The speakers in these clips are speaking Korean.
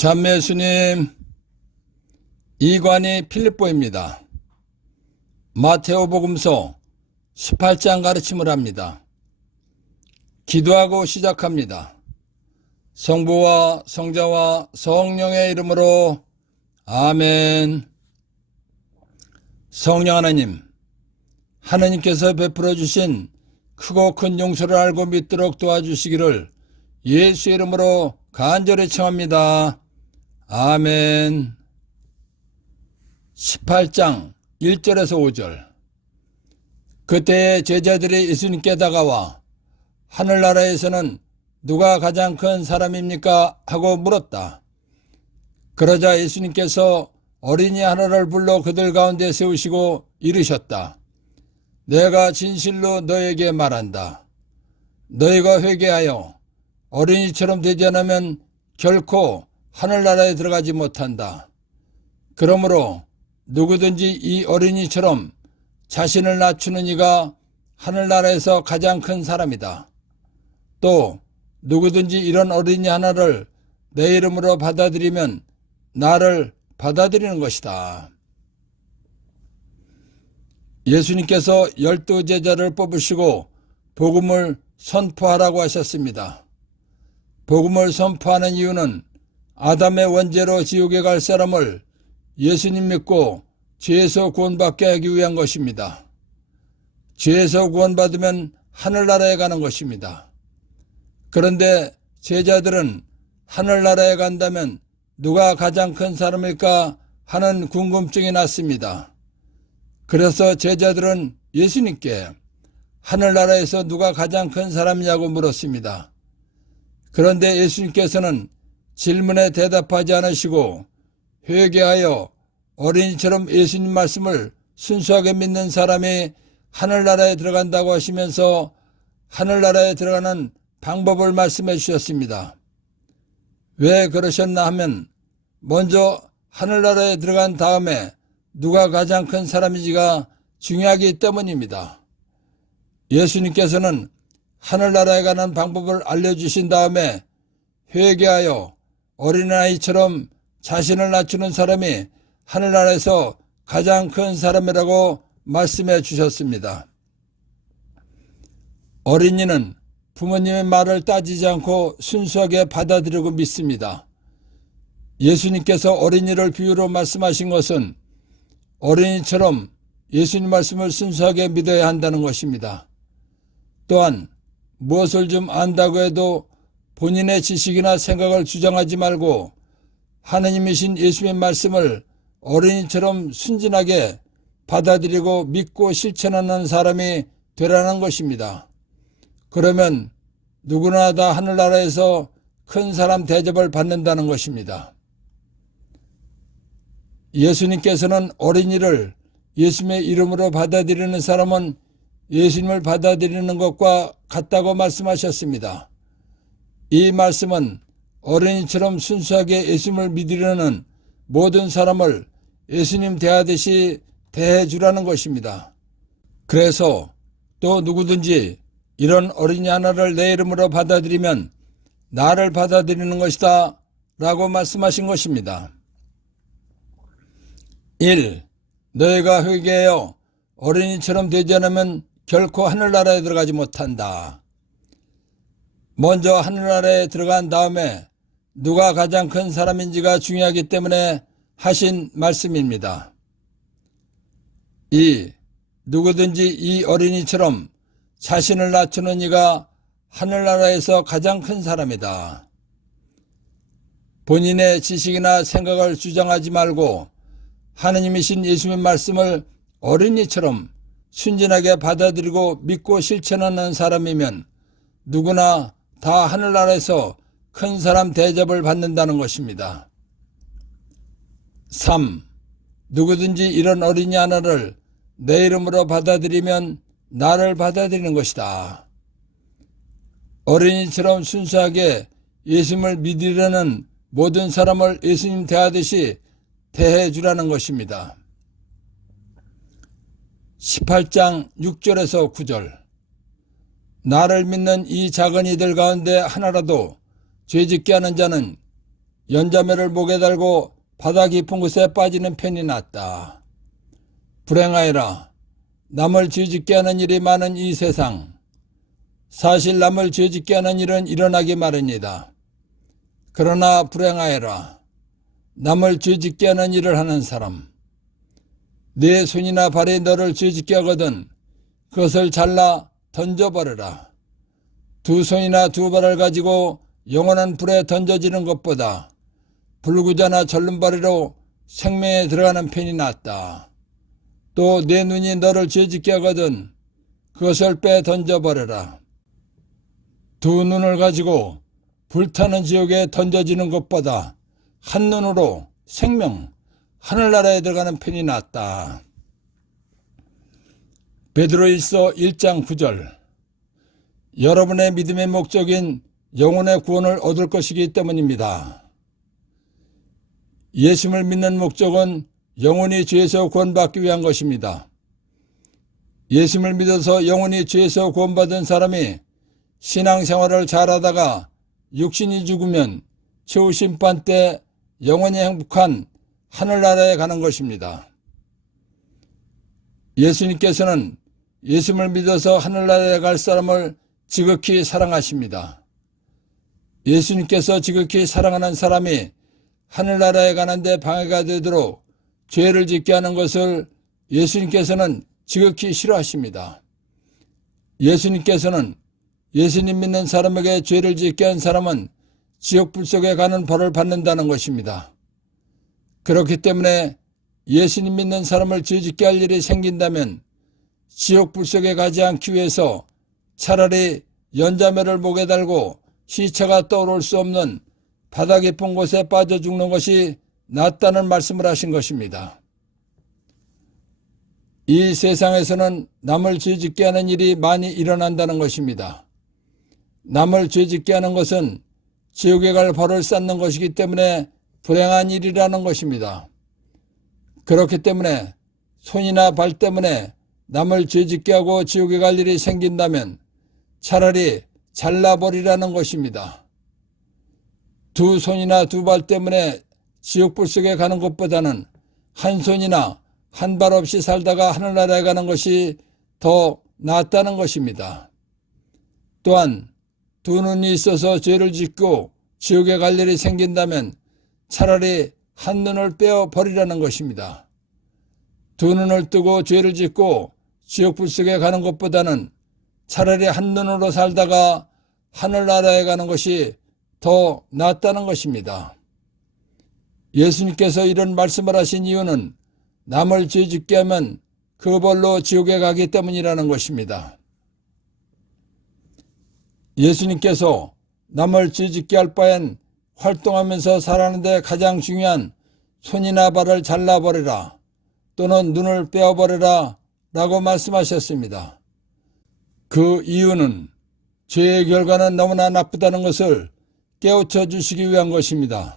참매 예수님, 이관이 필립보입니다. 마테오복음서 18장 가르침을 합니다. 기도하고 시작합니다. 성부와 성자와 성령의 이름으로 아멘. 성령 하나님, 하나님께서 베풀어 주신 크고 큰 용서를 알고 믿도록 도와주시기를 예수의 이름으로 간절히 청합니다. 아멘. 18장 1절에서 5절. 그때에 제자들이 예수님께 다가와 하늘나라에서는 누가 가장 큰 사람입니까? 하고 물었다. 그러자 예수님께서 어린이 하나를 불러 그들 가운데 세우시고 이르셨다. 내가 진실로 너에게 말한다. 너희가 회개하여 어린이처럼 되지 않으면 결코 하늘나라에 들어가지 못한다. 그러므로 누구든지 이 어린이처럼 자신을 낮추는 이가 하늘나라에서 가장 큰 사람이다. 또 누구든지 이런 어린이 하나를 내 이름으로 받아들이면 나를 받아들이는 것이다. 예수님께서 12제자를 뽑으시고 복음을 선포하라고 하셨습니다. 복음을 선포하는 이유는 아담의 원죄로 지옥에 갈 사람을 예수님 믿고 죄에서 구원받게 하기 위한 것입니다. 죄에서 구원받으면 하늘나라에 가는 것입니다. 그런데 제자들은 하늘나라에 간다면 누가 가장 큰 사람일까 하는 궁금증이 났습니다. 그래서 제자들은 예수님께 하늘나라에서 누가 가장 큰 사람이냐고 물었습니다. 그런데 예수님께서는 질문에 대답하지 않으시고 회개하여 어린이처럼 예수님 말씀을 순수하게 믿는 사람이 하늘나라에 들어간다고 하시면서 하늘나라에 들어가는 방법을 말씀해 주셨습니다. 왜 그러셨나 하면 먼저 하늘나라에 들어간 다음에 누가 가장 큰 사람인지가 중요하기 때문입니다. 예수님께서는 하늘나라에 가는 방법을 알려주신 다음에 회개하여 어린아이처럼 자신을 낮추는 사람이 하늘나라에서 가장 큰 사람이라고 말씀해 주셨습니다. 어린이는 부모님의 말을 따지지 않고 순수하게 받아들이고 믿습니다. 예수님께서 어린이를 비유로 말씀하신 것은 어린이처럼 예수님 말씀을 순수하게 믿어야 한다는 것입니다. 또한 무엇을 좀 안다고 해도 본인의 지식이나 생각을 주장하지 말고 하느님이신 예수님의 말씀을 어린이처럼 순진하게 받아들이고 믿고 실천하는 사람이 되라는 것입니다. 그러면 누구나 다 하늘나라에서 큰 사람 대접을 받는다는 것입니다. 예수님께서는 어린이를 예수님의 이름으로 받아들이는 사람은 예수님을 받아들이는 것과 같다고 말씀하셨습니다. 이 말씀은 어린이처럼 순수하게 예수님을 믿으려는 모든 사람을 예수님 대하듯이 대해주라는 것입니다. 그래서 또 누구든지 이런 어린이 하나를 내 이름으로 받아들이면 나를 받아들이는 것이다 라고 말씀하신 것입니다. 1. 너희가 회개하여 어린이처럼 되지 않으면 결코 하늘나라에 들어가지 못한다. 먼저 하늘나라에 들어간 다음에 누가 가장 큰 사람인지가 중요하기 때문에 하신 말씀입니다. 2. 누구든지 이 어린이처럼 자신을 낮추는 이가 하늘나라에서 가장 큰 사람이다. 본인의 지식이나 생각을 주장하지 말고 하느님이신 예수님의 말씀을 어린이처럼 순진하게 받아들이고 믿고 실천하는 사람이면 누구나 다 하늘나라에서 큰 사람 대접을 받는다는 것입니다. 3. 누구든지 이런 어린이 하나를 내 이름으로 받아들이면 나를 받아들이는 것이다. 어린이처럼 순수하게 예수님을 믿으려는 모든 사람을 예수님 대하듯이 대해주라는 것입니다. 18장 6절에서 9절. 나를 믿는 이 작은 이들 가운데 하나라도 죄짓게 하는 자는 연자매를 목에 달고 바다 깊은 곳에 빠지는 편이 낫다. 불행하여라. 남을 죄짓게 하는 일이 많은 이 세상. 사실 남을 죄짓게 하는 일은 일어나기 마련이다. 그러나 불행하여라. 남을 죄짓게 하는 일을 하는 사람. 내 손이나 발이 너를 죄짓게 하거든 그것을 잘라 던져버려라. 두 손이나 두 발을 가지고 영원한 불에 던져지는 것보다 불구자나 절름발이로 생명에 들어가는 편이 낫다. 또 내 눈이 너를 죄짓게 하거든 그것을 빼 던져버려라. 두 눈을 가지고 불타는 지옥에 던져지는 것보다 한 눈으로 생명, 하늘나라에 들어가는 편이 낫다. 베드로일서 1장 9절. 여러분의 믿음의 목적인 영혼의 구원을 얻을 것이기 때문입니다. 예수님을 믿는 목적은 영혼이 죄에서 구원받기 위한 것입니다. 예수님을 믿어서 영혼이 죄에서 구원받은 사람이 신앙생활을 잘하다가 육신이 죽으면 최후심판 때 영원히 행복한 하늘나라에 가는 것입니다. 예수님께서는 예수님을 믿어서 하늘나라에 갈 사람을 지극히 사랑하십니다. 예수님께서 지극히 사랑하는 사람이 하늘나라에 가는데 방해가 되도록 죄를 짓게 하는 것을 예수님께서는 지극히 싫어하십니다. 예수님께서는 예수님 믿는 사람에게 죄를 짓게 한 사람은 지옥불 속에 가는 벌을 받는다는 것입니다. 그렇기 때문에 예수님 믿는 사람을 죄짓게 할 일이 생긴다면 지옥불 속에 가지 않기 위해서 차라리 연자매를 목에 달고 시체가 떠오를 수 없는 바다 깊은 곳에 빠져 죽는 것이 낫다는 말씀을 하신 것입니다. 이 세상에서는 남을 죄짓게 하는 일이 많이 일어난다는 것입니다. 남을 죄짓게 하는 것은 지옥에 갈 벌을 쌓는 것이기 때문에 불행한 일이라는 것입니다. 그렇기 때문에 손이나 발 때문에 남을 죄짓게 하고 지옥에 갈 일이 생긴다면 차라리 잘라버리라는 것입니다. 두 손이나 두 발 때문에 지옥불 속에 가는 것보다는 한 손이나 한 발 없이 살다가 하늘나라에 가는 것이 더 낫다는 것입니다. 또한 두 눈이 있어서 죄를 짓고 지옥에 갈 일이 생긴다면 차라리 한 눈을 빼어 버리라는 것입니다. 두 눈을 뜨고 죄를 짓고 지옥불 속에 가는 것보다는 차라리 한 눈으로 살다가 하늘나라에 가는 것이 더 낫다는 것입니다. 예수님께서 이런 말씀을 하신 이유는 남을 죄짓게 하면 그 벌로 지옥에 가기 때문이라는 것입니다. 예수님께서 남을 죄짓게 할 바엔 활동하면서 살아가는데 가장 중요한 손이나 발을 잘라버리라 또는 눈을 빼어버리라 라고 말씀하셨습니다. 그 이유는 죄의 결과는 너무나 나쁘다는 것을 깨우쳐 주시기 위한 것입니다.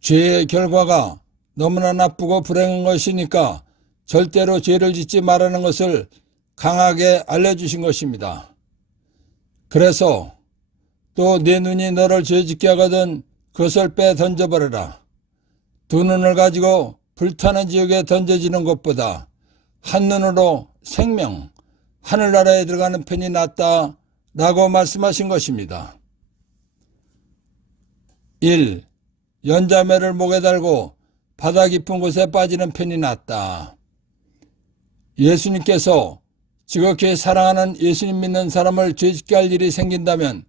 죄의 결과가 너무나 나쁘고 불행한 것이니까 절대로 죄를 짓지 말라는 것을 강하게 알려주신 것입니다. 그래서 또 내 눈이 너를 죄짓게 하거든 그것을 빼 던져버려라. 두 눈을 가지고 불타는 지옥에 던져지는 것보다 한 눈으로 생명, 하늘나라에 들어가는 편이 낫다 라고 말씀하신 것입니다. 1. 연자매를 목에 달고 바다 깊은 곳에 빠지는 편이 낫다. 예수님께서 지극히 사랑하는 예수님 믿는 사람을 죄짓게 할 일이 생긴다면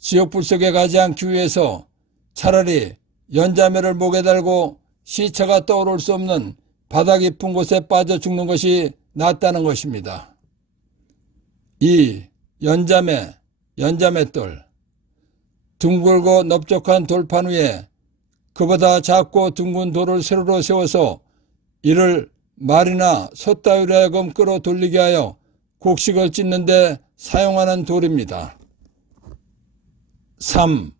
지옥불 속에 가지 않기 위해서 차라리 연자매를 목에 달고 시체가 떠오를 수 없는 바다 깊은 곳에 빠져 죽는 것이 낫다는 것입니다. 2. 연자맷돌. 둥글고 넓적한 돌판 위에 그보다 작고 둥근 돌을 세로로 세워서 이를 말이나 소 따위로 하여금 끌어 돌리게 하여 곡식을 찢는 데 사용하는 돌입니다. 3.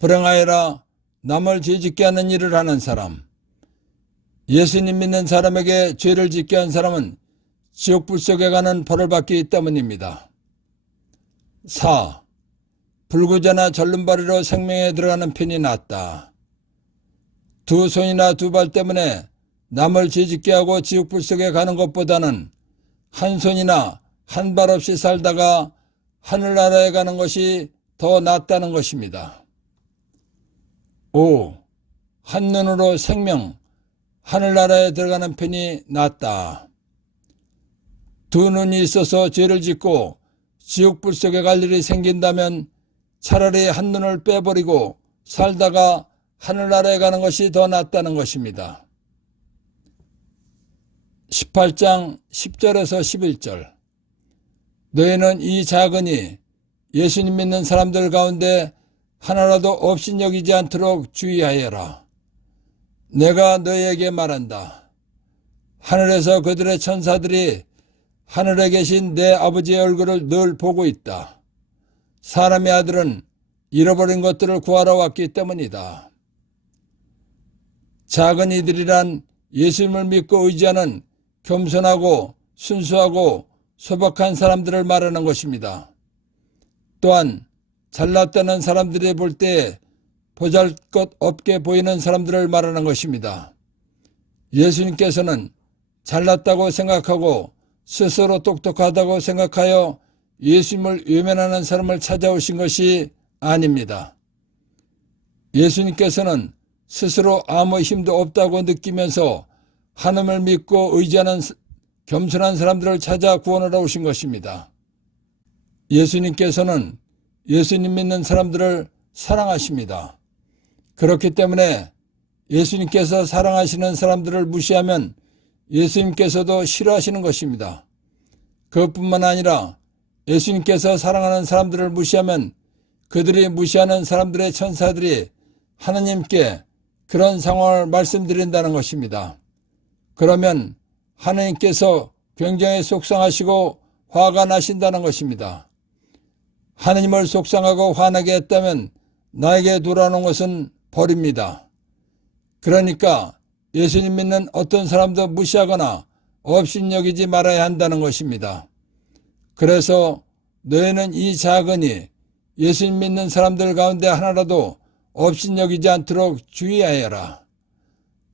불행하여라. 남을 죄짓게 하는 일을 하는 사람. 예수님 믿는 사람에게 죄를 짓게 한 사람은 지옥불 속에 가는 벌을 받기 때문입니다. 4. 불구자나 절름발이로 생명에 들어가는 편이 낫다. 두 손이나 두 발 때문에 남을 죄짓게 하고 지옥불 속에 가는 것보다는 한 손이나 한 발 없이 살다가 하늘나라에 가는 것이 더 낫다는 것입니다. 5. 한눈으로 생명, 하늘나라에 들어가는 편이 낫다. 두 눈이 있어서 죄를 짓고 지옥불 속에 갈 일이 생긴다면 차라리 한 눈을 빼버리고 살다가 하늘나라에 가는 것이 더 낫다는 것입니다. 18장 10절에서 11절. 너희는 이 작으니 예수님 믿는 사람들 가운데 하나라도 업신여기지 않도록 주의하여라. 내가 너희에게 말한다. 하늘에서 그들의 천사들이 하늘에 계신 내 아버지의 얼굴을 늘 보고 있다. 사람의 아들은 잃어버린 것들을 구하러 왔기 때문이다. 작은 이들이란 예수님을 믿고 의지하는 겸손하고 순수하고 소박한 사람들을 말하는 것입니다. 또한 잘났다는 사람들이 볼 때 보잘것없게 보이는 사람들을 말하는 것입니다. 예수님께서는 잘났다고 생각하고 스스로 똑똑하다고 생각하여 예수님을 외면하는 사람을 찾아오신 것이 아닙니다. 예수님께서는 스스로 아무 힘도 없다고 느끼면서 하나님을 믿고 의지하는 겸손한 사람들을 찾아 구원하러 오신 것입니다. 예수님께서는 예수님 믿는 사람들을 사랑하십니다. 그렇기 때문에 예수님께서 사랑하시는 사람들을 무시하면 예수님께서도 싫어하시는 것입니다. 그것뿐만 아니라 예수님께서 사랑하는 사람들을 무시하면 그들이 무시하는 사람들의 천사들이 하나님께 그런 상황을 말씀드린다는 것입니다. 그러면 하나님께서 굉장히 속상하시고 화가 나신다는 것입니다. 하나님을 속상하고 화나게 했다면 나에게 돌아오는 것은 벌입니다. 그러니까 예수님 믿는 어떤 사람도 무시하거나 업신여기지 말아야 한다는 것입니다. 그래서 너희는 이 작으니 예수님 믿는 사람들 가운데 하나라도 업신여기지 않도록 주의하여라.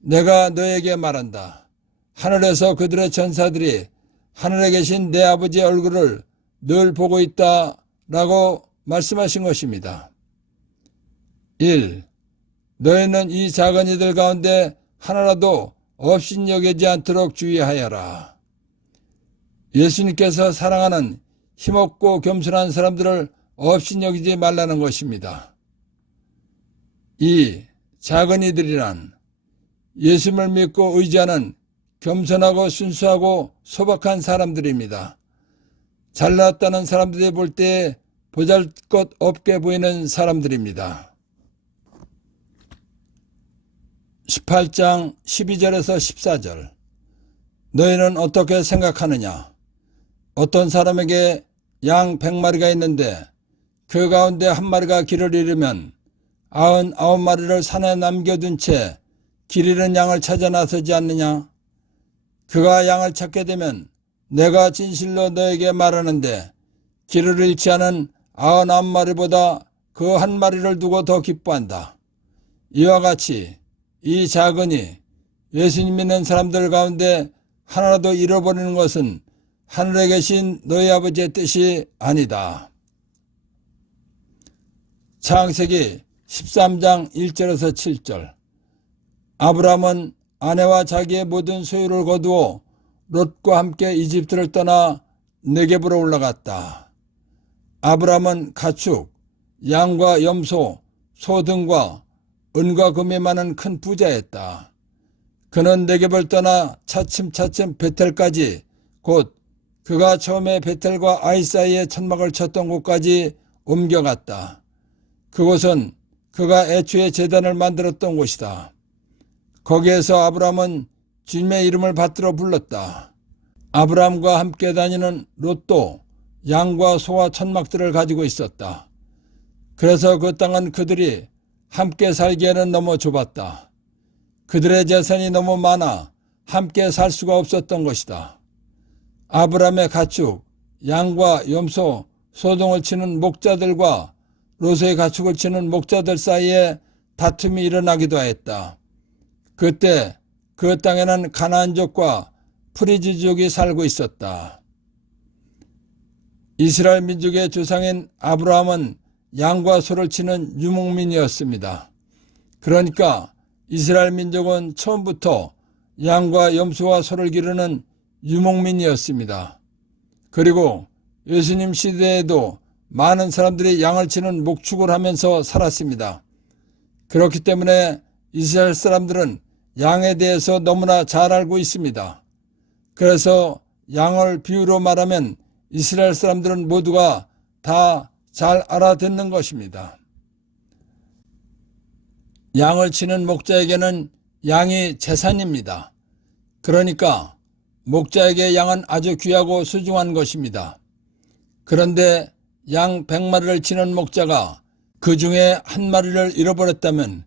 내가 너에게 말한다. 하늘에서 그들의 천사들이 하늘에 계신 내 아버지의 얼굴을 늘 보고 있다라고 말씀하신 것입니다. 1. 너희는 이 작은 이들 가운데 하나라도 업신여기지 않도록 주의하여라. 예수님께서 사랑하는 힘없고 겸손한 사람들을 업신여기지 말라는 것입니다. 2. 작은 이들이란 예수님을 믿고 의지하는 겸손하고 순수하고 소박한 사람들입니다. 잘났다는 사람들이 볼 때 보잘것없게 보이는 사람들입니다. 18장 12절에서 14절. 너희는 어떻게 생각하느냐? 어떤 사람에게 양 100마리가 있는데 그 가운데 한 마리가 길을 잃으면 99마리를 산에 남겨둔 채 길 잃은 양을 찾아 나서지 않느냐? 그가 양을 찾게 되면 내가 진실로 너에게 말하는데 길을 잃지 않은 99마리보다 그 한 마리를 두고 더 기뻐한다. 이와 같이 이 작으니 예수님 믿는 사람들 가운데 하나라도 잃어버리는 것은 하늘에 계신 너희 아버지의 뜻이 아니다. 창세기 13장 1절에서 7절. 아브라함은 아내와 자기의 모든 소유를 거두어 롯과 함께 이집트를 떠나 네겝으로 올라갔다. 아브라함은 가축, 양과 염소, 소 등과 은과 금이 많은 큰 부자였다. 그는 네겝을 떠나 차츰차츰 베텔까지, 곧 그가 처음에 베텔과 아이 사이에 천막을 쳤던 곳까지 옮겨갔다. 그곳은 그가 애초에 제단을 만들었던 곳이다. 거기에서 아브라함은 주님의 이름을 받들어 불렀다. 아브라함과 함께 다니는 롯도 양과 소와 천막들을 가지고 있었다. 그래서 그 땅은 그들이 함께 살기에는 너무 좁았다. 그들의 재산이 너무 많아 함께 살 수가 없었던 것이다. 아브라함의 가축, 양과 염소, 소동을 치는 목자들과 롯의 가축을 치는 목자들 사이에 다툼이 일어나기도 하였다. 그때 그 땅에는 가나안족과 프리지족이 살고 있었다. 이스라엘 민족의 조상인 아브라함은 양과 소를 치는 유목민이었습니다. 그러니까 이스라엘 민족은 처음부터 양과 염소와 소를 기르는 유목민이었습니다. 그리고 예수님 시대에도 많은 사람들이 양을 치는 목축을 하면서 살았습니다. 그렇기 때문에 이스라엘 사람들은 양에 대해서 너무나 잘 알고 있습니다. 그래서 양을 비유로 말하면 이스라엘 사람들은 모두가 다 잘 알아듣는 것입니다. 양을 치는 목자에게는 양이 재산입니다. 그러니까 목자에게 양은 아주 귀하고 소중한 것입니다. 그런데 양 100마리를 치는 목자가 그 중에 한 마리를 잃어버렸다면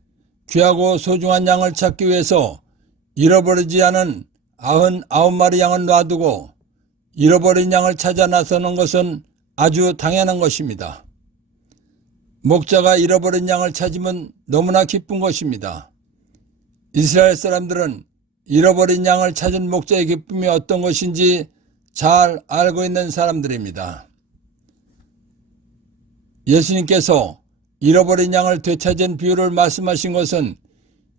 귀하고 소중한 양을 찾기 위해서 잃어버리지 않은 99마리 양을 놔두고 잃어버린 양을 찾아 나서는 것은 아주 당연한 것입니다. 목자가 잃어버린 양을 찾으면 너무나 기쁜 것입니다. 이스라엘 사람들은 잃어버린 양을 찾은 목자의 기쁨이 어떤 것인지 잘 알고 있는 사람들입니다. 예수님께서 잃어버린 양을 되찾은 비유를 말씀하신 것은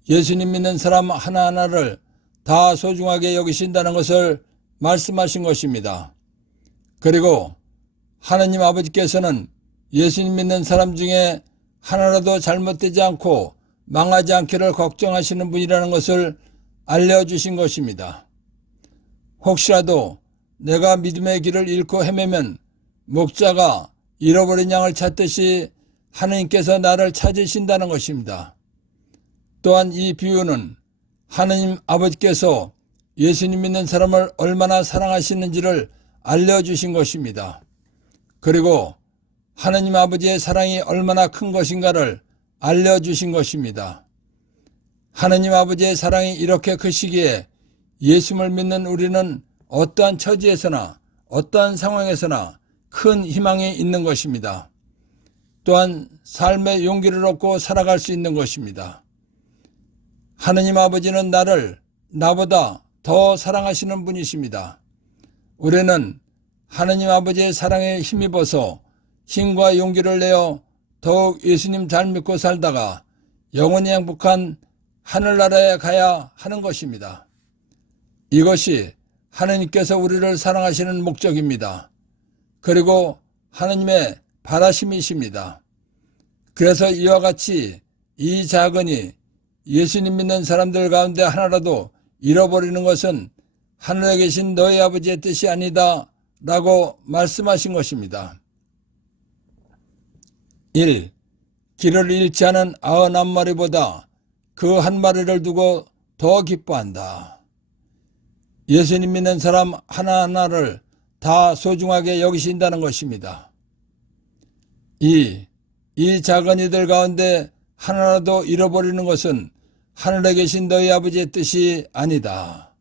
예수님 믿는 사람 하나하나를 다 소중하게 여기신다는 것을 말씀하신 것입니다. 그리고 하나님 아버지께서는 예수님 믿는 사람 중에 하나라도 잘못되지 않고 망하지 않기를 걱정하시는 분이라는 것을 알려주신 것입니다. 혹시라도 내가 믿음의 길을 잃고 헤매면 목자가 잃어버린 양을 찾듯이 하나님께서 나를 찾으신다는 것입니다. 또한 이 비유는 하나님 아버지께서 예수님 믿는 사람을 얼마나 사랑하시는지를 알려주신 것입니다. 그리고 하나님 아버지의 사랑이 얼마나 큰 것인가를 알려주신 것입니다. 하나님 아버지의 사랑이 이렇게 크시기에 예수를 믿는 우리는 어떠한 처지에서나 어떠한 상황에서나 큰 희망이 있는 것입니다. 또한 삶의 용기를 얻고 살아갈 수 있는 것입니다. 하나님 아버지는 나를 나보다 더 사랑하시는 분이십니다. 우리는 하나님 아버지의 사랑에 힘입어서 힘과 용기를 내어 더욱 예수님 잘 믿고 살다가 영원히 행복한 하늘나라에 가야 하는 것입니다. 이것이 하나님께서 우리를 사랑하시는 목적입니다. 그리고 하나님의 바라심이십니다. 그래서 이와 같이 이 작은이 예수님 믿는 사람들 가운데 하나라도 잃어버리는 것은 하늘에 계신 너희 아버지의 뜻이 아니다 라고 말씀하신 것입니다. 1. 길을 잃지 않은 99마리보다 그 한 마리를 두고 더 기뻐한다. 예수님 믿는 사람 하나하나를 다 소중하게 여기신다는 것입니다. 2. 이 작은 이들 가운데 하나라도 잃어버리는 것은 하늘에 계신 너희 아버지의 뜻이 아니다.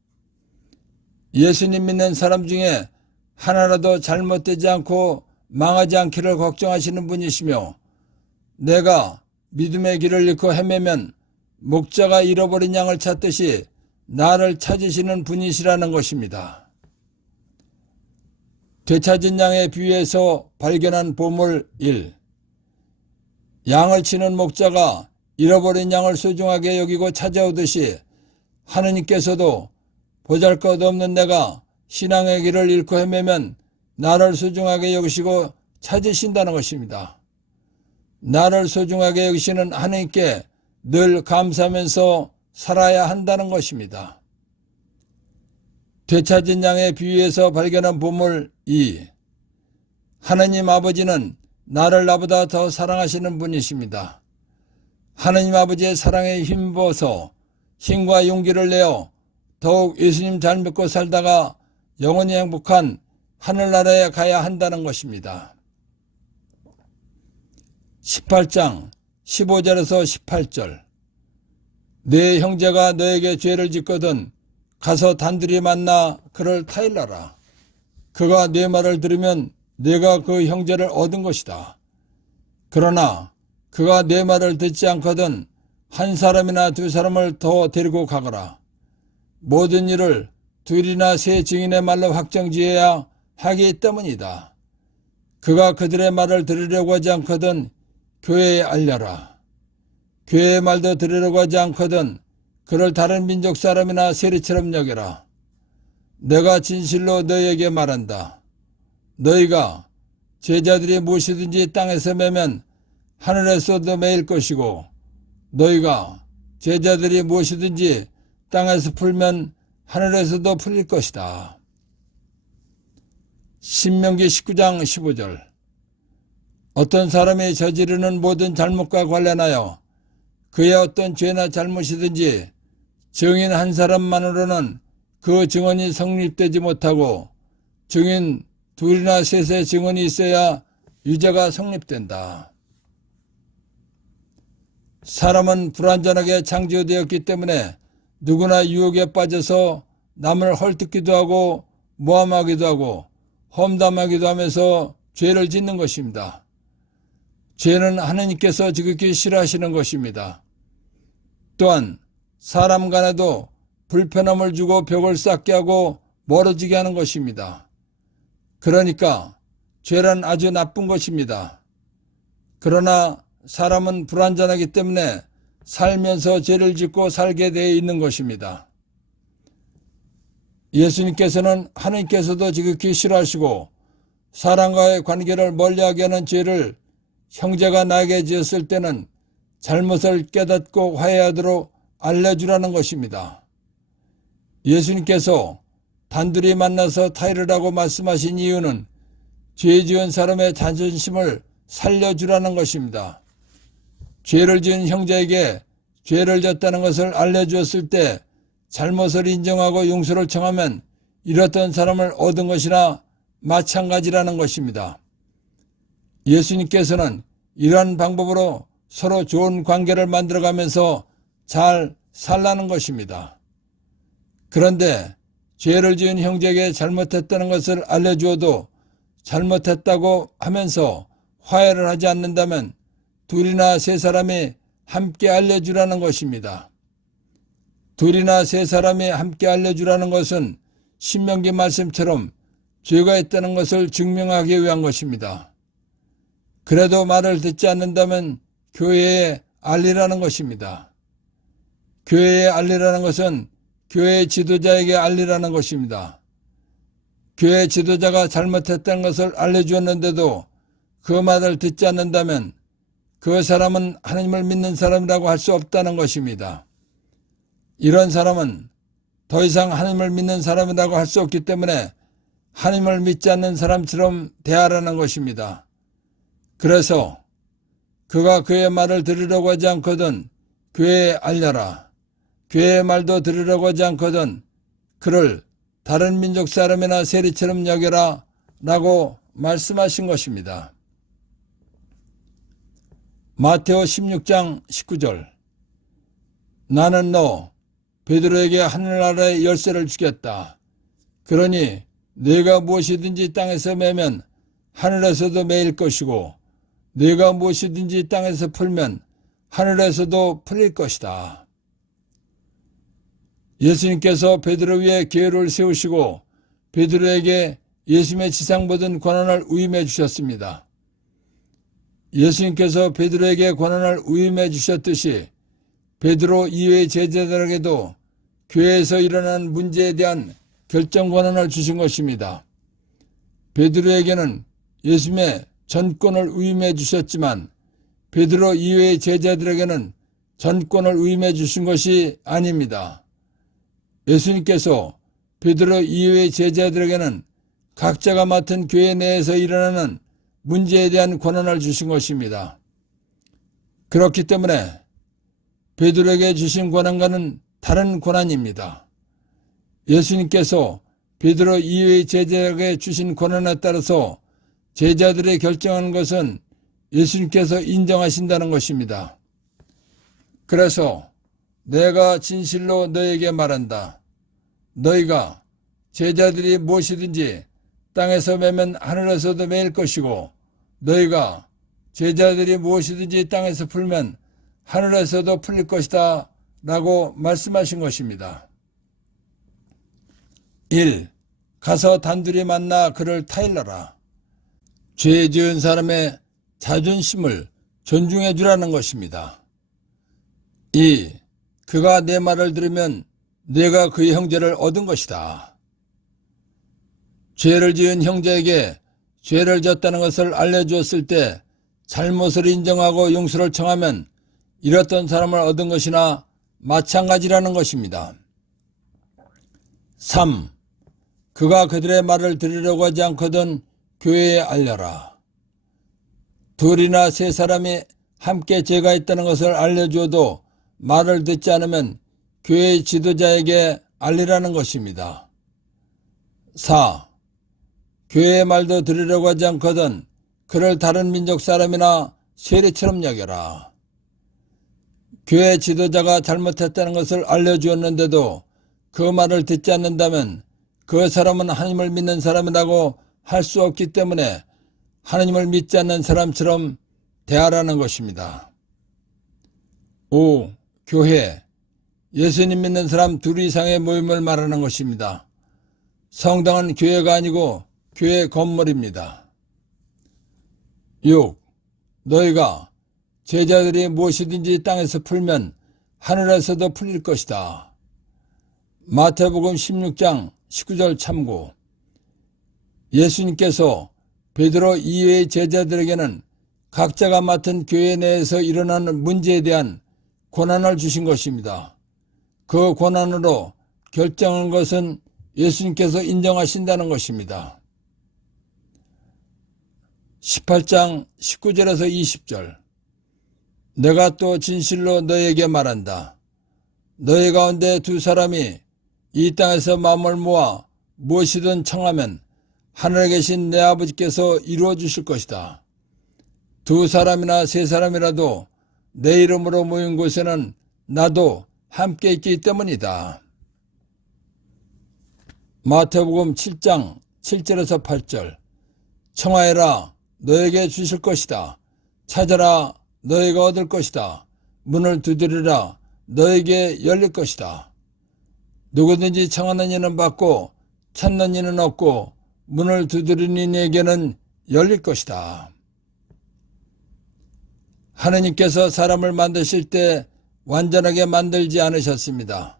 예수님 믿는 사람 중에 하나라도 잘못되지 않고 망하지 않기를 걱정하시는 분이시며 내가 믿음의 길을 잃고 헤매면 목자가 잃어버린 양을 찾듯이 나를 찾으시는 분이시라는 것입니다. 되찾은 양의 비유에서 발견한 보물 1. 양을 치는 목자가 잃어버린 양을 소중하게 여기고 찾아오듯이 하느님께서도 보잘것없는 내가 신앙의 길을 잃고 헤매면 나를 소중하게 여기시고 찾으신다는 것입니다. 나를 소중하게 여기시는 하느님께 늘 감사하면서 살아야 한다는 것입니다. 되찾은 양의 비유에서 발견한 보물 2. 하나님 아버지는 나를 나보다 더 사랑하시는 분이십니다. 하나님 아버지의 사랑에 힘입어서 힘과 용기를 내어 더욱 예수님 잘 믿고 살다가 영원히 행복한 하늘나라에 가야 한다는 것입니다. 18장 15절에서 18절. 네 형제가 너에게 죄를 짓거든 가서 단둘이 만나 그를 타일러라. 그가 네 말을 들으면 네가 그 형제를 얻은 것이다. 그러나 그가 네 말을 듣지 않거든 한 사람이나 두 사람을 더 데리고 가거라. 모든 일을 둘이나 세 증인의 말로 확정지어야 하기 때문이다. 그가 그들의 말을 들으려고 하지 않거든 교회에 알려라. 교회의 말도 들으려고 하지 않거든 그를 다른 민족 사람이나 세리처럼 여겨라. 내가 진실로 너희에게 말한다. 너희가 제자들이 무엇이든지 땅에서 매면 하늘에서도 매일 것이고 너희가 제자들이 무엇이든지 땅에서 풀면 하늘에서도 풀릴 것이다. 신명기 19장 15절. 어떤 사람이 저지르는 모든 잘못과 관련하여 그의 어떤 죄나 잘못이든지 증인 한 사람만으로는 그 증언이 성립되지 못하고 증인 둘이나 셋의 증언이 있어야 유죄가 성립된다. 사람은 불완전하게 창조되었기 때문에 누구나 유혹에 빠져서 남을 헐뜯기도 하고 모함하기도 하고 험담하기도 하면서 죄를 짓는 것입니다. 죄는 하느님께서 지극히 싫어하시는 것입니다. 또한 사람 간에도 불편함을 주고 벽을 쌓게 하고 멀어지게 하는 것입니다. 그러니까 죄란 아주 나쁜 것입니다. 그러나 사람은 불완전하기 때문에 살면서 죄를 짓고 살게 되어 있는 것입니다. 예수님께서는 하느님께서도 지극히 싫어하시고 사람과의 관계를 멀리하게 하는 죄를 형제가 나에게 지었을 때는 잘못을 깨닫고 화해하도록 알려주라는 것입니다. 예수님께서 단둘이 만나서 타협을 하고 말씀하신 이유는 죄 지은 사람의 자존심을 살려주라는 것입니다. 죄를 지은 형제에게 죄를 졌다는 것을 알려주었을 때 잘못을 인정하고 용서를 청하면 잃었던 사람을 얻은 것이나 마찬가지라는 것입니다. 예수님께서는 이러한 방법으로 서로 좋은 관계를 만들어가면서 잘 살라는 것입니다. 그런데 죄를 지은 형제에게 잘못했다는 것을 알려주어도 잘못했다고 하면서 화해를 하지 않는다면 둘이나 세 사람이 함께 알려주라는 것입니다. 둘이나 세 사람이 함께 알려주라는 것은 신명기 말씀처럼 죄가 있다는 것을 증명하기 위한 것입니다. 그래도 말을 듣지 않는다면 교회에 알리라는 것입니다. 교회에 알리라는 것은 교회 지도자에게 알리라는 것입니다. 교회 지도자가 잘못했다는 것을 알려주었는데도 그 말을 듣지 않는다면 그 사람은 하나님을 믿는 사람이라고 할 수 없다는 것입니다. 이런 사람은 더 이상 하나님을 믿는 사람이라고 할 수 없기 때문에 하나님을 믿지 않는 사람처럼 대하라는 것입니다. 그래서 그가 그의 말을 들으려고 하지 않거든 교회에 알려라. 교회의 말도 들으려고 하지 않거든 그를 다른 민족 사람이나 세리처럼 여겨라 라고 말씀하신 것입니다. 마태오 16장 19절. 나는 너 베드로에게 하늘나라의 열쇠를 주겠다. 그러니 네가 무엇이든지 땅에서 매면 하늘에서도 매일 것이고 네가 무엇이든지 땅에서 풀면 하늘에서도 풀릴 것이다. 예수님께서 베드로 위에 계율을 세우시고 베드로에게 예수님의 지상 모든 권한을 위임해 주셨습니다. 예수님께서 베드로에게 권한을 위임해 주셨듯이 베드로 이외의 제자들에게도 교회에서 일어난 문제에 대한 결정 권한을 주신 것입니다. 베드로에게는 예수님의 전권을 위임해 주셨지만 베드로 이외의 제자들에게는 전권을 위임해 주신 것이 아닙니다. 예수님께서 베드로 이외의 제자들에게는 각자가 맡은 교회 내에서 일어나는 문제에 대한 권한을 주신 것입니다. 그렇기 때문에 베드로에게 주신 권한과는 다른 권한입니다. 예수님께서 베드로 이외의 제자에게 주신 권한에 따라서 제자들이 결정하는 것은 예수님께서 인정하신다는 것입니다. 그래서 내가 진실로 너에게 말한다. 너희가 제자들이 무엇이든지 땅에서 매면 하늘에서도 매일 것이고 너희가 제자들이 무엇이든지 땅에서 풀면 하늘에서도 풀릴 것이다 라고 말씀하신 것입니다. 1. 가서 단둘이 만나 그를 타일러라. 죄 지은 사람의 자존심을 존중해 주라는 것입니다. 2. 그가 내 말을 들으면 내가 그의 형제를 얻은 것이다. 죄를 지은 형제에게 죄를 졌다는 것을 알려주었을 때 잘못을 인정하고 용서를 청하면 잃었던 사람을 얻은 것이나 마찬가지라는 것입니다. 3. 그가 그들의 말을 들으려고 하지 않거든 교회에 알려라. 둘이나 세 사람이 함께 죄가 있다는 것을 알려주어도 말을 듣지 않으면 교회의 지도자에게 알리라는 것입니다. 4. 교회의 말도 들으려고 하지 않거든 그를 다른 민족 사람이나 세리처럼 여겨라. 교회 지도자가 잘못했다는 것을 알려주었는데도 그 말을 듣지 않는다면 그 사람은 하나님을 믿는 사람이라고 할 수 없기 때문에 하나님을 믿지 않는 사람처럼 대하라는 것입니다. 5. 교회. 예수님 믿는 사람 둘 이상의 모임을 말하는 것입니다. 성당은 교회가 아니고 교회 건물입니다. 6. 너희가 제자들이 무엇이든지 땅에서 풀면 하늘에서도 풀릴 것이다. 마태복음 16장 19절 참고. 예수님께서 베드로 이외의 제자들에게는 각자가 맡은 교회 내에서 일어나는 문제에 대한 권한을 주신 것입니다. 그 권한으로 결정한 것은 예수님께서 인정하신다는 것입니다. 18장 19절에서 20절. 내가 또 진실로 너희에게 말한다. 너희 가운데 두 사람이 이 땅에서 마음을 모아 무엇이든 청하면 하늘에 계신 내 아버지께서 이루어 주실 것이다. 두 사람이나 세 사람이라도 내 이름으로 모인 곳에는 나도 함께 있기 때문이다. 마태복음 7장 7절에서 8절. 청하여라 너에게 주실 것이다. 찾아라 너희가 얻을 것이다. 문을 두드리라 너에게 열릴 것이다. 누구든지 청하는 이는 받고 찾는 이는 얻고 문을 두드리는 이에게는 열릴 것이다. 하느님께서 사람을 만드실 때 완전하게 만들지 않으셨습니다.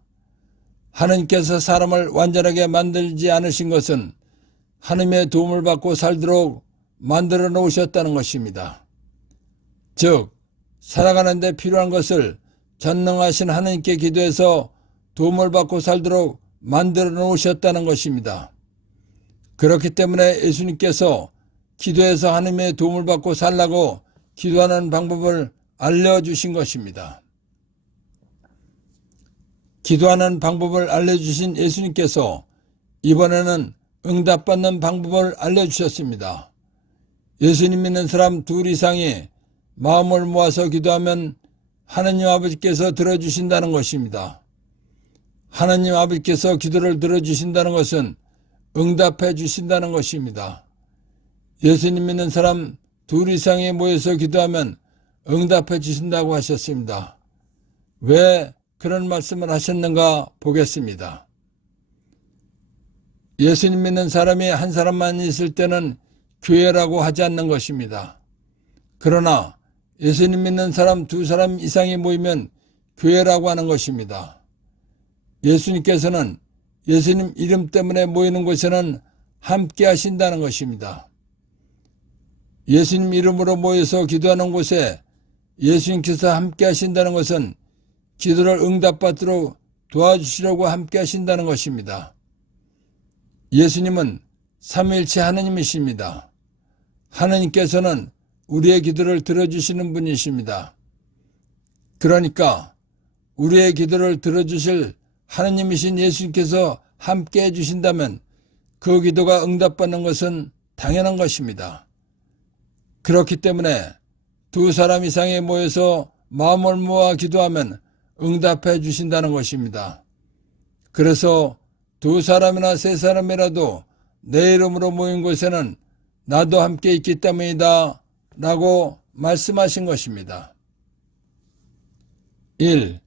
하느님께서 사람을 완전하게 만들지 않으신 것은 하느님의 도움을 받고 살도록 만들어 놓으셨다는 것입니다. 즉 살아가는 데 필요한 것을 전능하신 하느님께 기도해서 도움을 받고 살도록 만들어 놓으셨다는 것입니다. 그렇기 때문에 예수님께서 기도해서 하나님의 도움을 받고 살라고 기도하는 방법을 알려주신 것입니다. 기도하는 방법을 알려주신 예수님께서 이번에는 응답받는 방법을 알려주셨습니다. 예수님 믿는 사람 둘 이상이 마음을 모아서 기도하면 하나님 아버지께서 들어주신다는 것입니다. 하나님 아버지께서 기도를 들어주신다는 것은 응답해 주신다는 것입니다. 예수님 믿는 사람 둘 이상이 모여서 기도하면 응답해 주신다고 하셨습니다. 왜 그런 말씀을 하셨는가 보겠습니다. 예수님 믿는 사람이 한 사람만 있을 때는 교회라고 하지 않는 것입니다. 그러나 예수님 믿는 사람 두 사람 이상이 모이면 교회라고 하는 것입니다. 예수님께서는 예수님 이름 때문에 모이는 곳에는 함께 하신다는 것입니다. 예수님 이름으로 모여서 기도하는 곳에 예수님께서 함께 하신다는 것은 기도를 응답받도록 도와주시려고 함께 하신다는 것입니다. 예수님은 삼위일체 하느님이십니다. 하느님께서는 우리의 기도를 들어주시는 분이십니다. 그러니까 우리의 기도를 들어주실 하느님이신 예수님께서 함께 해주신다면 그 기도가 응답받는 것은 당연한 것입니다. 그렇기 때문에 두 사람 이상이 모여서 마음을 모아 기도하면 응답해 주신다는 것입니다. 그래서 두 사람이나 세 사람이라도 내 이름으로 모인 곳에는 나도 함께 있기 때문이다 라고 말씀하신 것입니다. 1.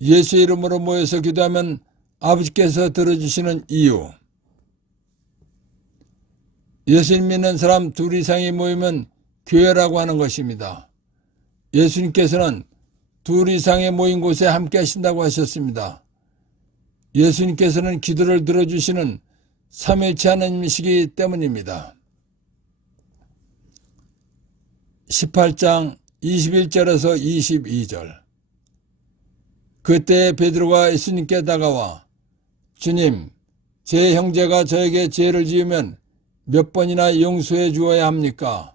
예수 이름으로 모여서 기도하면 아버지께서 들어주시는 이유. 예수님 믿는 사람 둘 이상이 모이면 교회라고 하는 것입니다. 예수님께서는 둘 이상의 모인 곳에 함께 하신다고 하셨습니다. 예수님께서는 기도를 들어주시는 삼일체 하나님이시기 때문입니다. 18장 21절에서 22절. 그때 베드로가 예수님께 다가와 주님, 제 형제가 저에게 죄를 지으면 몇 번이나 용서해 주어야 합니까?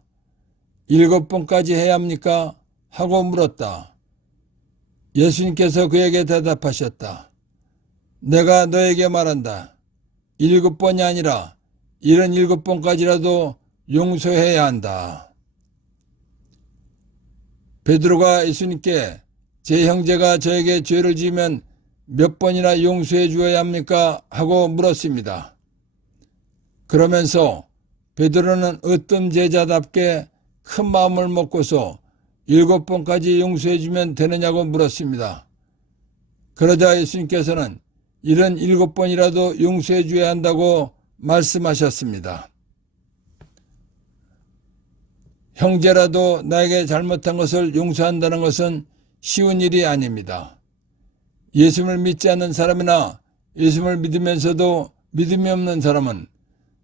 7번까지 해야 합니까? 하고 물었다. 예수님께서 그에게 대답하셨다. 내가 너에게 말한다. 7번이 아니라 77번까지라도 용서해야 한다. 베드로가 예수님께 제 형제가 저에게 죄를 지으면 몇 번이나 용서해 주어야 합니까? 하고 물었습니다. 그러면서 베드로는 어떤 제자답게 큰 마음을 먹고서 7번까지 용서해 주면 되느냐고 물었습니다. 그러자 예수님께서는 77번이라도 용서해 줘야 한다고 말씀하셨습니다. 형제라도 나에게 잘못한 것을 용서한다는 것은 쉬운 일이 아닙니다. 예수를 믿지 않는 사람이나 예수를 믿으면서도 믿음이 없는 사람은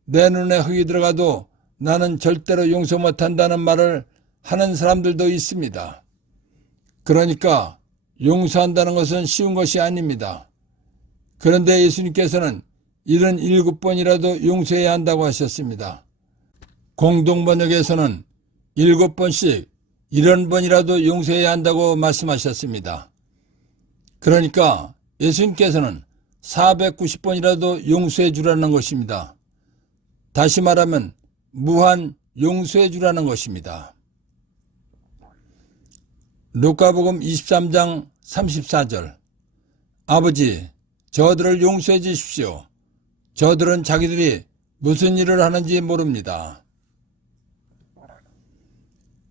내 눈에 흙이 들어가도 나는 절대로 용서 못한다는 말을 하는 사람들도 있습니다. 그러니까 용서한다는 것은 쉬운 것이 아닙니다. 그런데 예수님께서는 77번이라도 용서해야 한다고 하셨습니다. 공동번역에서는 7번씩 70번이라도 용서해야 한다고 말씀하셨습니다. 그러니까 예수님께서는 490번이라도 용서해 주라는 것입니다. 다시 말하면 무한 용서해 주라는 것입니다. 루카복음 23장 34절. 아버지, 저들을 용서해 주십시오. 저들은 자기들이 무슨 일을 하는지 모릅니다.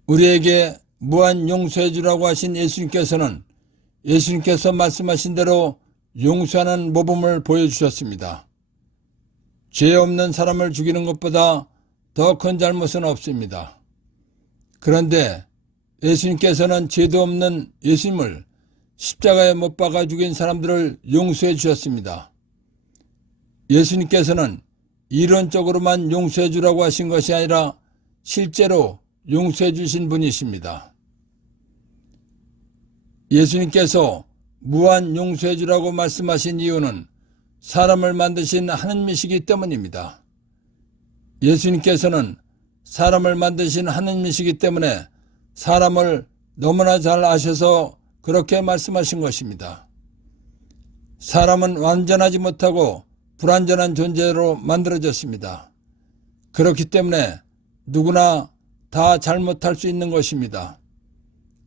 우리에게 무한 용서해 주라고 하신 예수님께서는 예수님께서 말씀하신 대로 용서하는 모범을 보여주셨습니다. 죄 없는 사람을 죽이는 것보다 더 큰 잘못은 없습니다. 그런데 예수님께서는 죄도 없는 예수님을 십자가에 못 박아 죽인 사람들을 용서해 주셨습니다. 예수님께서는 이론적으로만 용서해 주라고 하신 것이 아니라 실제로 용서해 주신 분이십니다. 예수님께서 무한 용서해 주라고 말씀하신 이유는 사람을 만드신 하느님이시기 때문입니다. 예수님께서는 사람을 만드신 하느님이시기 때문에 사람을 너무나 잘 아셔서 그렇게 말씀하신 것입니다. 사람은 완전하지 못하고 불완전한 존재로 만들어졌습니다. 그렇기 때문에 누구나 다 잘못할 수 있는 것입니다.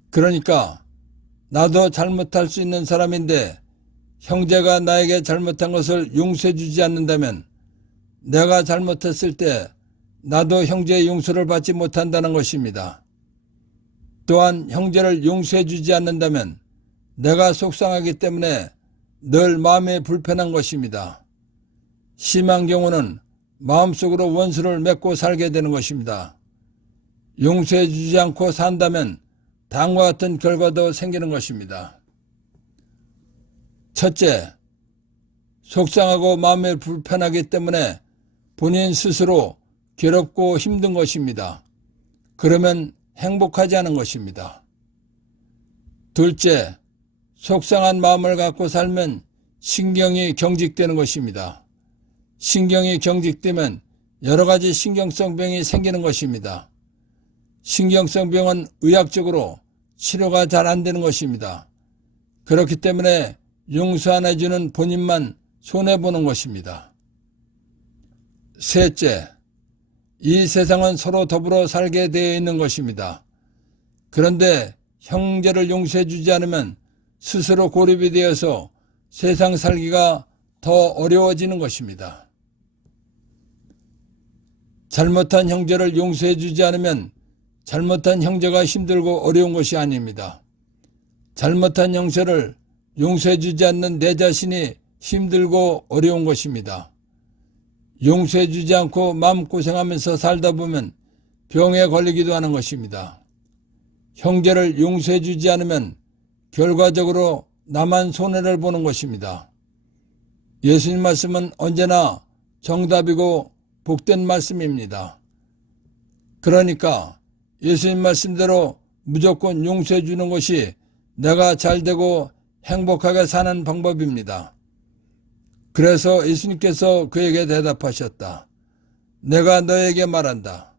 그러니까 나도 잘못할 수 있는 사람인데 형제가 나에게 잘못한 것을 용서해 주지 않는다면 내가 잘못했을 때 나도 형제의 용서를 받지 못한다는 것입니다. 또한 형제를 용서해 주지 않는다면 내가 속상하기 때문에 늘 마음이 불편한 것입니다. 심한 경우는 마음속으로 원수를 맺고 살게 되는 것입니다. 용서해 주지 않고 산다면 다음과 같은 결과도 생기는 것입니다. 첫째, 속상하고 마음이 불편하기 때문에 본인 스스로 괴롭고 힘든 것입니다. 그러면 행복하지 않은 것입니다. 둘째, 속상한 마음을 갖고 살면 신경이 경직되는 것입니다. 신경이 경직되면 여러 가지 신경성 병이 생기는 것입니다. 신경성 병은 의학적으로 치료가 잘 안 되는 것입니다. 그렇기 때문에 용서 안 해주는 본인만 손해보는 것입니다. 셋째, 이 세상은 서로 더불어 살게 되어 있는 것입니다. 그런데 형제를 용서해 주지 않으면 스스로 고립이 되어서 세상 살기가 더 어려워지는 것입니다. 잘못한 형제를 용서해 주지 않으면 잘못한 형제가 힘들고 어려운 것이 아닙니다. 잘못한 형세를 용서해주지 않는 내 자신이 힘들고 어려운 것입니다. 용서해주지 않고 마음고생하면서 살다 보면 병에 걸리기도 하는 것입니다. 형제를 용서해주지 않으면 결과적으로 나만 손해를 보는 것입니다. 예수님 말씀은 언제나 정답이고 복된 말씀입니다. 그러니까 예수님 말씀대로 무조건 용서해 주는 것이 내가 잘되고 행복하게 사는 방법입니다. 그래서 예수님께서 그에게 대답하셨다. 내가 너에게 말한다.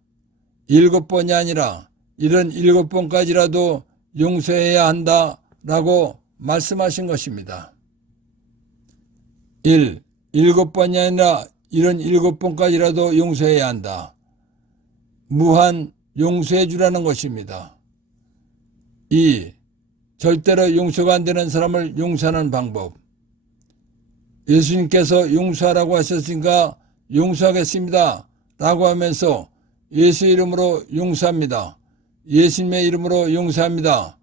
7번이 아니라 77번까지라도 용서해야 한다 라고 말씀하신 것입니다. 7번이 아니라 77번까지라도 용서해야 한다. 무한 용서해 주라는 것입니다. 2. 절대로 용서가 안 되는 사람을 용서하는 방법. 예수님께서 용서하라고 하셨으니까 용서하겠습니다 라고 하면서 예수 이름으로 용서합니다. 예수님의 이름으로 용서합니다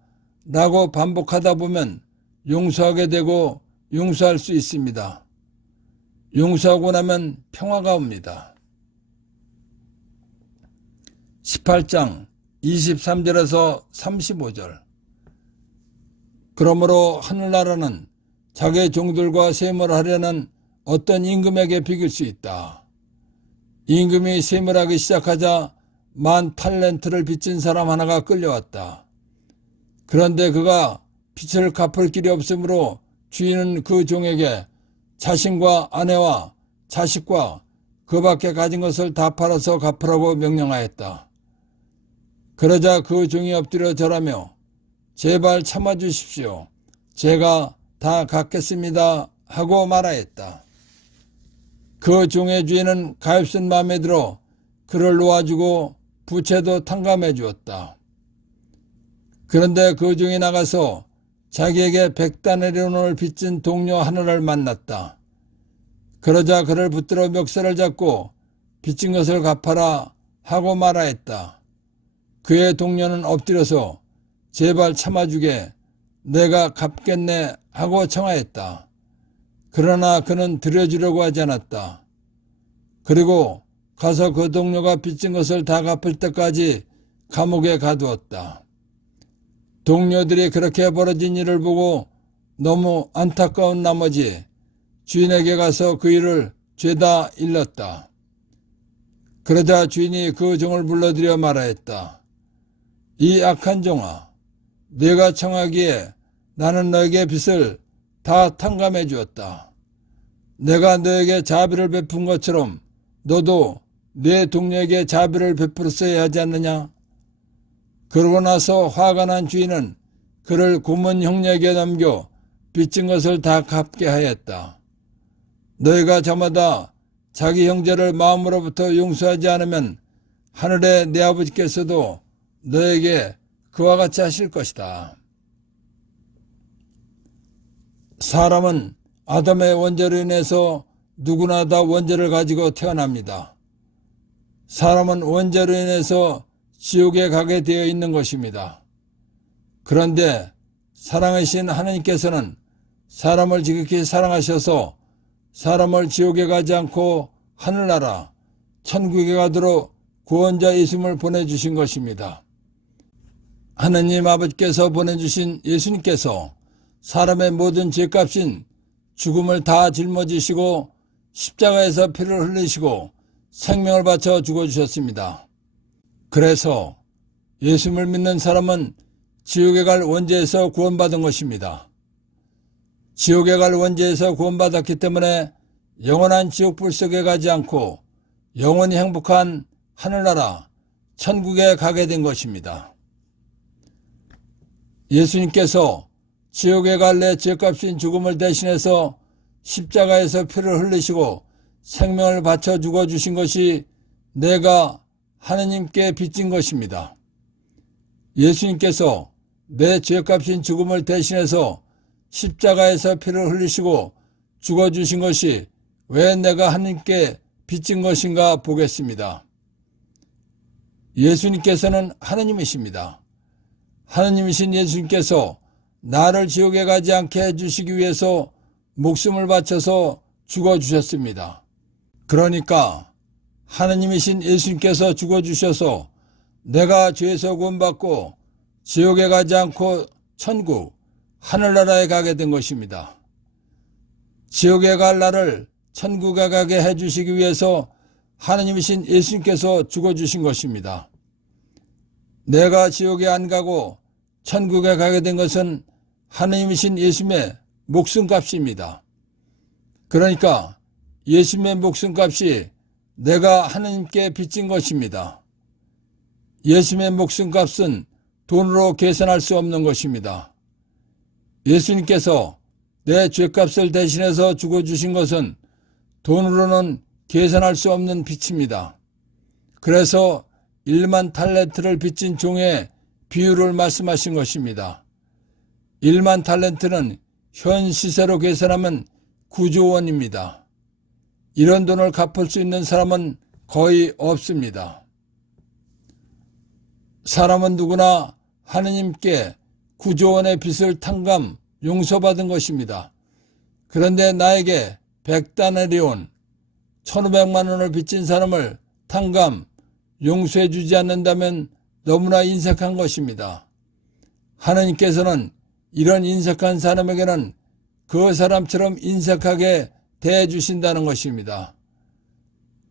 라고 반복하다 보면 용서하게 되고 용서할 수 있습니다. 용서하고 나면 평화가 옵니다. 18장 23절에서 35절. 그러므로 하늘나라는 자기 종들과 세무를 하려는 어떤 임금에게 비길 수 있다. 임금이 세무를 하기 시작하자 10,000달란트를 빚진 사람 하나가 끌려왔다. 그런데 그가 빚을 갚을 길이 없으므로 주인은 그 종에게 자신과 아내와 자식과 그 밖에 가진 것을 다 팔아서 갚으라고 명령하였다. 그러자 그 종이 엎드려 절하며 제발 참아주십시오. 제가 다 갚겠습니다 하고 말하였다. 그 종의 주인은 가엾은 마음에 들어 그를 놓아주고 부채도 탕감해 주었다. 그런데 그 종이 나가서 자기에게 100다나리온을 빚진 동료 하나를 만났다. 그러자 그를 붙들어 멱살을 잡고 빚진 것을 갚아라 하고 말하였다. 그의 동료는 엎드려서 제발 참아주게, 내가 갚겠네 하고 청하였다. 그러나 그는 들여주려고 하지 않았다. 그리고 가서 그 동료가 빚진 것을 다 갚을 때까지 감옥에 가두었다. 동료들이 그렇게 벌어진 일을 보고 너무 안타까운 나머지 주인에게 가서 그 일을 죄다 일렀다. 그러자 주인이 그 종을 불러들여 말하였다. 이 악한 종아, 네가 청하기에 나는 너에게 빚을 다 탕감해 주었다. 내가 너에게 자비를 베푼 것처럼 너도 내 동료에게 자비를 베풀었어야 하지 않느냐? 그러고 나서 화가 난 주인은 그를 고문 형녀에게 넘겨 빚진 것을 다 갚게 하였다. 너희가 저마다 자기 형제를 마음으로부터 용서하지 않으면 하늘의 내 아버지께서도 너에게 그와 같이 하실 것이다. 사람은 아담의 원죄로 인해서 누구나 다 원죄를 가지고 태어납니다. 사람은 원죄로 인해서 지옥에 가게 되어 있는 것입니다. 그런데 사랑하신 하나님께서는 사람을 지극히 사랑하셔서 사람을 지옥에 가지 않고 하늘나라 천국에 가도록 구원자 예수님을 보내주신 것입니다. 하느님 아버지께서 보내주신 예수님께서 사람의 모든 죄값인 죽음을 다 짊어지시고 십자가에서 피를 흘리시고 생명을 바쳐 죽어주셨습니다. 그래서 예수님을 믿는 사람은 지옥에 갈 원죄에서 구원받은 것입니다. 지옥에 갈 원죄에서 구원받았기 때문에 영원한 지옥불 속에 가지 않고 영원히 행복한 하늘나라 천국에 가게 된 것입니다. 예수님께서 지옥에 갈 내 죄값인 죽음을 대신해서 십자가에서 피를 흘리시고 생명을 바쳐 죽어주신 것이 내가 하느님께 빚진 것입니다. 예수님께서 내 죄값인 죽음을 대신해서 십자가에서 피를 흘리시고 죽어주신 것이 왜 내가 하느님께 빚진 것인가 보겠습니다. 예수님께서는 하느님이십니다. 하느님이신 예수님께서 나를 지옥에 가지 않게 해주시기 위해서 목숨을 바쳐서 죽어주셨습니다. 그러니까 하느님이신 예수님께서 죽어주셔서 내가 죄에서 구원받고 지옥에 가지 않고 천국, 하늘나라에 가게 된 것입니다. 지옥에 갈 나를 천국에 가게 해주시기 위해서 하느님이신 예수님께서 죽어주신 것입니다. 내가 지옥에 안 가고 천국에 가게 된 것은 하느님이신 예수님의 목숨값입니다. 그러니까 예수님의 목숨값이 내가 하느님께 빚진 것입니다. 예수님의 목숨값은 돈으로 계산할 수 없는 것입니다. 예수님께서 내 죄값을 대신해서 죽어주신 것은 돈으로는 계산할 수 없는 빚입니다. 그래서 1만 탈렌트를 빚진 종의 비유를 말씀하신 것입니다. 1만 탈렌트는 현 시세로 계산하면 9조 원입니다. 이런 돈을 갚을 수 있는 사람은 거의 없습니다. 사람은 누구나 하느님께 9조 원의 빚을 탕감, 용서받은 것입니다. 그런데 나에게 100다나리온, 1,500만 원을 빚진 사람을 탕감, 용서해 주지 않는다면 너무나 인색한 것입니다. 하느님께서는 이런 인색한 사람에게는 그 사람처럼 인색하게 대해 주신다는 것입니다.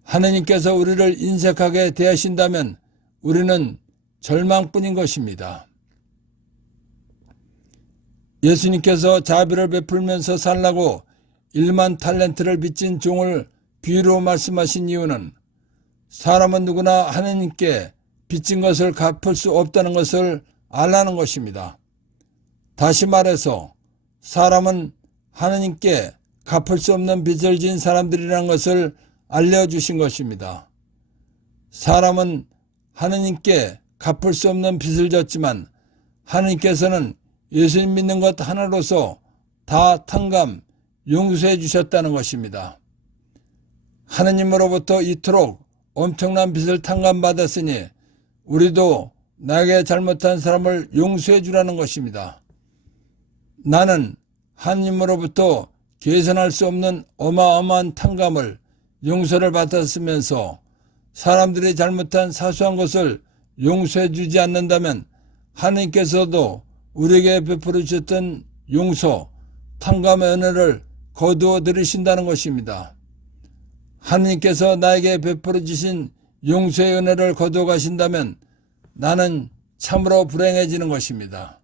하느님께서 우리를 인색하게 대하신다면 우리는 절망뿐인 것입니다. 예수님께서 자비를 베풀면서 살라고 1만 탈렌트를 빚진 종을 비유로 말씀하신 이유는 사람은 누구나 하느님께 빚진 것을 갚을 수 없다는 것을 알라는 것입니다. 다시 말해서 사람은 하느님께 갚을 수 없는 빚을 진 사람들이라는 것을 알려주신 것입니다. 사람은 하느님께 갚을 수 없는 빚을 졌지만 하느님께서는 예수님 믿는 것 하나로서 다 탕감, 용서해 주셨다는 것입니다. 하느님으로부터 이토록 엄청난 빚을 탕감받았으니 우리도 나에게 잘못한 사람을 용서해 주라는 것입니다. 나는 하느님으로부터 계산할 수 없는 어마어마한 탕감을, 용서를 받았으면서 사람들이 잘못한 사소한 것을 용서해 주지 않는다면 하느님께서도 우리에게 베풀어 주셨던 용서, 탕감의 은혜를 거두어 들이신다는 것입니다. 하느님께서 나에게 베풀어 주신 용서의 은혜를 거두어 가신다면 나는 참으로 불행해지는 것입니다.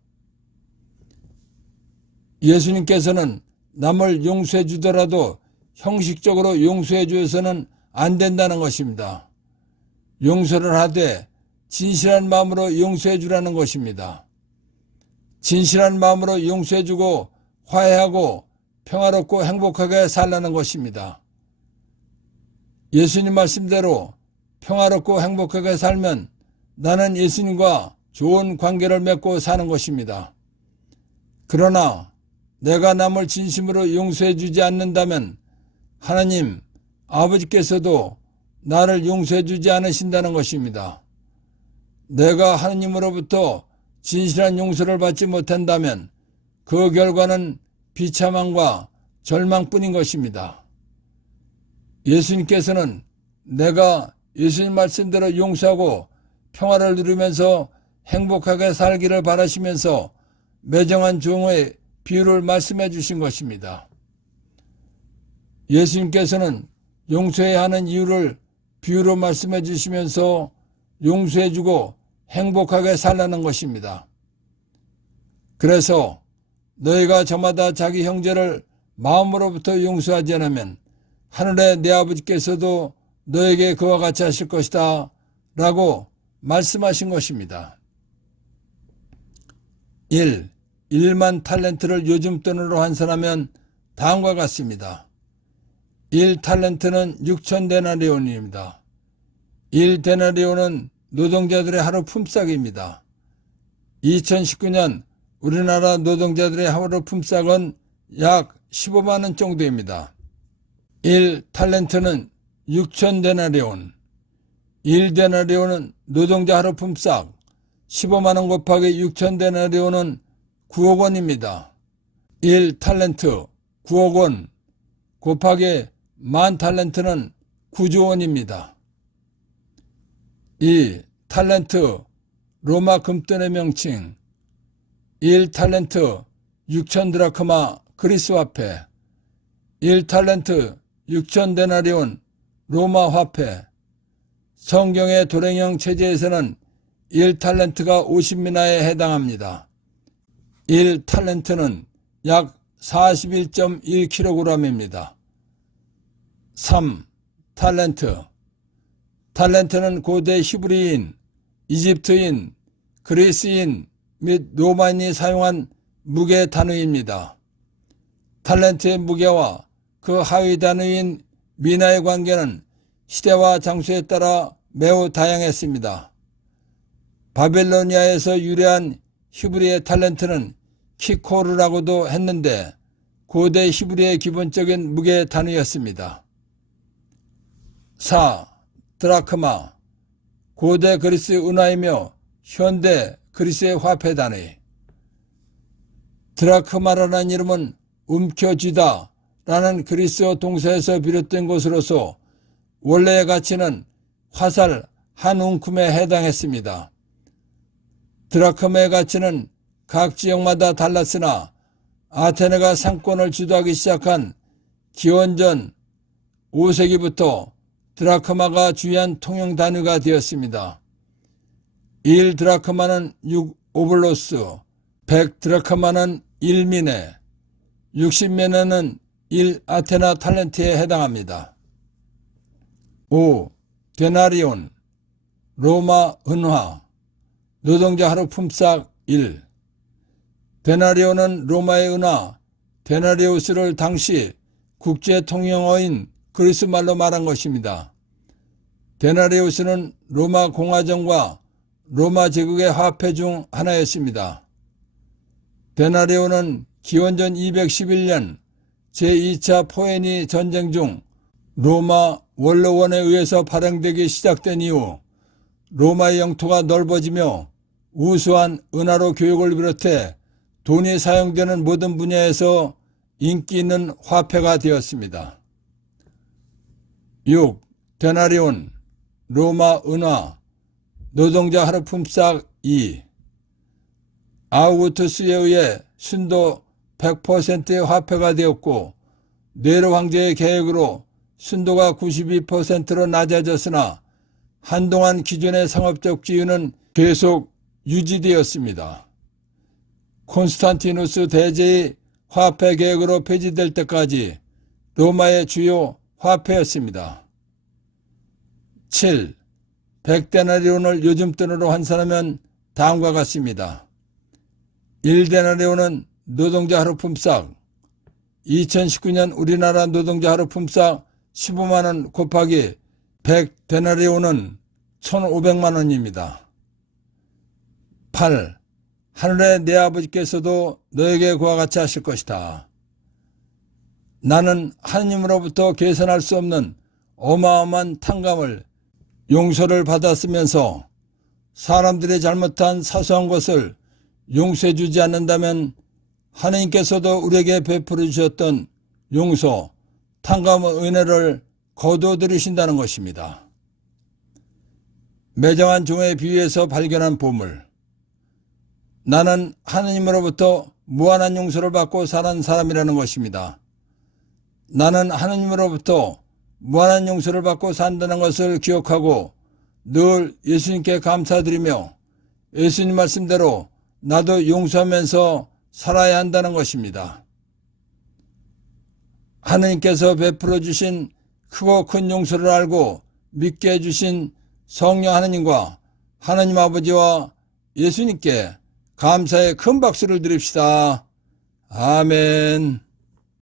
예수님께서는 남을 용서해 주더라도 형식적으로 용서해 주어서는 안 된다는 것입니다. 용서를 하되 진실한 마음으로 용서해 주라는 것입니다. 진실한 마음으로 용서해 주고 화해하고 평화롭고 행복하게 살라는 것입니다. 예수님 말씀대로 평화롭고 행복하게 살면 나는 예수님과 좋은 관계를 맺고 사는 것입니다. 그러나 내가 남을 진심으로 용서해 주지 않는다면 하나님 아버지께서도 나를 용서해 주지 않으신다는 것입니다. 내가 하나님으로부터 진실한 용서를 받지 못한다면 그 결과는 비참함과 절망뿐인 것입니다. 예수님께서는 내가 예수님 말씀대로 용서하고 평화를 누리면서 행복하게 살기를 바라시면서 매정한 종의 비유를 말씀해 주신 것입니다. 예수님께서는 용서해야 하는 이유를 비유로 말씀해 주시면서 용서해 주고 행복하게 살라는 것입니다. 그래서 너희가 저마다 자기 형제를 마음으로부터 용서하지 않으면 하늘의 내 아버지께서도 너에게 그와 같이 하실 것이다 라고 말씀하신 것입니다. 1만 탈렌트를 요즘 돈으로 환산하면 다음과 같습니다. 1탈렌트는 6,000데나리온입니다. 1데나리온은 노동자들의 하루 품삯입니다. 2019년 우리나라 노동자들의 하루 품삯은 약 15만 원 정도입니다. 1탈렌트는 6,000데나리온, 1데나리온은 노동자 하루 품삯, 15만 원 곱하기 6,000데나리온은 9억 원입니다. 1탈렌트 9억 원 곱하기 10,000탈렌트는 9조 원입니다. 2탈렌트 로마 금돈의 명칭 1탈렌트 6,000드라크마 그리스 화폐 1탈렌트 6,000데나리온 로마 화폐 성경의 도량형 체제에서는 1탈렌트가 50미나에 해당합니다. 1탈렌트는 약 41.1kg입니다. 3탈렌트 탈렌트는 고대 히브리인, 이집트인, 그리스인 및 로마인이 사용한 무게 단위입니다. 탈렌트의 무게와 그 하위 단위인 미나의 관계는 시대와 장소에 따라 매우 다양했습니다. 바벨로니아에서 유래한 히브리의 탈렌트는 키코르라고도 했는데 고대 히브리의 기본적인 무게 단위였습니다. 4. 드라크마 고대 그리스 은화이며 현대 그리스의 화폐 단위 드라크마라는 이름은 움켜쥐다 라는 그리스어 동사에서 비롯된 것으로서 원래의 가치는 화살 한 웅큼에 해당했습니다. 드라크마의 가치는 각 지역마다 달랐으나 아테네가 상권을 주도하기 시작한 기원전 5세기부터 드라크마가 주요한 통용 단위가 되었습니다. 1드라크마는 6오블로스, 100드라크마는 1미네, 60미네는 1아테나 탈렌트에 해당합니다. 5. 데나리온 로마 은화 노동자 하루 품삯 1 데나리온은 로마의 은화 데나리우스를 당시 국제통용어인 그리스말로 말한 것입니다. 데나리우스는 로마 공화정과 로마 제국의 화폐 중 하나였습니다. 데나리온은 기원전 211년 제2차 포에니 전쟁 중 로마 원로원에 의해서 발행되기 시작된 이후 로마의 영토가 넓어지며 우수한 은화로 교육을 비롯해 돈이 사용되는 모든 분야에서 인기 있는 화폐가 되었습니다. 6. 데나리온 로마 은화 노동자 하루 품삯 2 아우구투스에 의해 순도 100%의 화폐가 되었고 네로 황제의 계획으로 순도가 92%로 낮아졌으나 한동안 기존의 상업적 지위는 계속 유지되었습니다. 콘스탄티누스 대제의 화폐 계획으로 폐지될 때까지 로마의 주요 화폐였습니다. 7. 100데나리온을 요즘 돈으로 환산하면 다음과 같습니다. 1데나리온은 노동자 하루 품삯 2019년 우리나라 노동자 하루 품삯 15만원 곱하기 100데나리온은 1,500만원입니다. 8. 하늘의 내 아버지께서도 너에게 그와 같이 하실 것이다. 나는 하느님으로부터 계산할 수 없는 어마어마한 탕감을 용서를 받았으면서 사람들이 잘못한 사소한 것을 용서해 주지 않는다면 하느님께서도 우리에게 베풀어 주셨던 용서, 탕감의 은혜를 거두어 들이신다는 것입니다. 매정한 종의 비유에서 발견한 보물. 나는 하느님으로부터 무한한 용서를 받고 사는 사람이라는 것입니다. 나는 하느님으로부터 무한한 용서를 받고 산다는 것을 기억하고 늘 예수님께 감사드리며 예수님 말씀대로 나도 용서하면서 살아야 한다는 것입니다. 하느님께서 베풀어 주신 크고 큰 용서를 알고 믿게 해주신 성령 하느님과 하느님 아버지와 예수님께 감사의 큰 박수를 드립시다. 아멘.